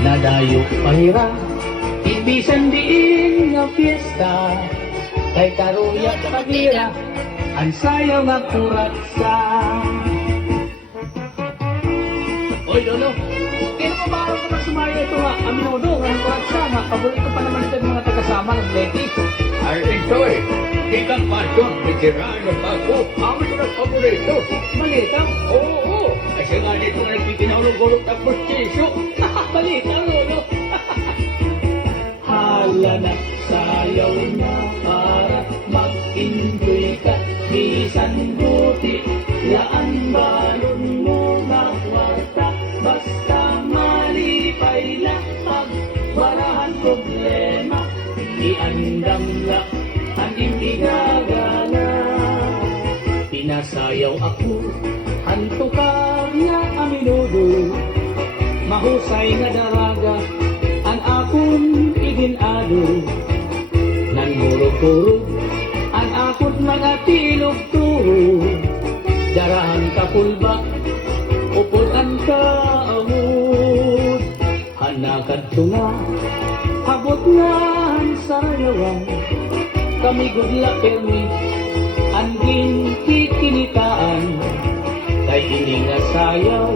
nadayo pahira, ibisan diin nga fiesta, kay karuya pagira, ang sayaw nga kuratsa. Oy, Lolo, kaya mo ba ako na sumaya ito nga, aminudo, ang kuratsa, nga paborito pa naman ito yung mga tagasama ng ladies. Ay, ito eh. Di kang pasyon, veterano pa ako. Amin ko na paborito. Malitaw? Oo. Kasi nga dito nga nagkikinahulog-hulog ng postisyo. Malitaw, Lolo. Hala na, sayaw na para mag-enjoy ka. Bisan buti, laan balon mo na kwarta. Basta malipay lang, magbarahan problema. Iandam lang ang imigagana. Pinasayaw ako, hanto ka niya aminudo. Mahusay na daraga, ang akong iginado. Nanmurog-purog, ang akong mga tilog-turo. Darahan ka pulba, uputan ka amod. Hanakad tunga, abot nga ang sayawan. Kami gudla permi, ang kikinitaan. Kay hindi nga sayaw,